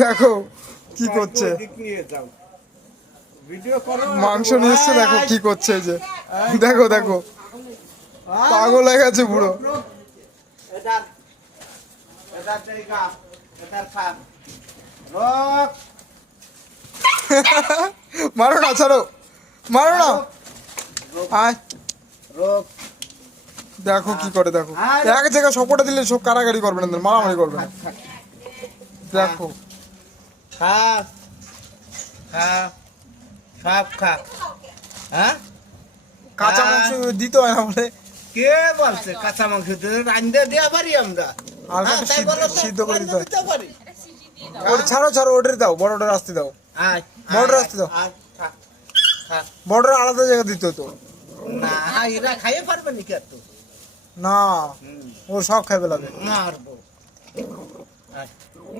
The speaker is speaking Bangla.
দেখো কি করছে, মাংস নিয়ে এসছে, দেখো কি করছে, এই যে দেখো দেখো পাগল হয়ে গেছে পুরো। মারো না, ছাড়ো, মারো না। আয় দেখো কি করে, দেখো এক জায়গায় সপোর্টে দিলে সব কারাগারি করবে না, মারামারি করবে না। দেখো কাঁচা মাংস দিতে হয় না বলে, কে বলছে কাঁচা মাংস রান্ধে দেওয়া পারি আমরা, আর সিদ্ধ করে দিতে হয়। ওটা ছাড়ো ছাড়ো, ওটার দাও, বড়টার আসতে দাও, বড়টার আসতে দাও, বড়টার আলাদা জায়গা দিতে হতো না। এরা খাইয়ে পারবে নাকি এত? না, ও সব খাইবে লাগে। মারবো।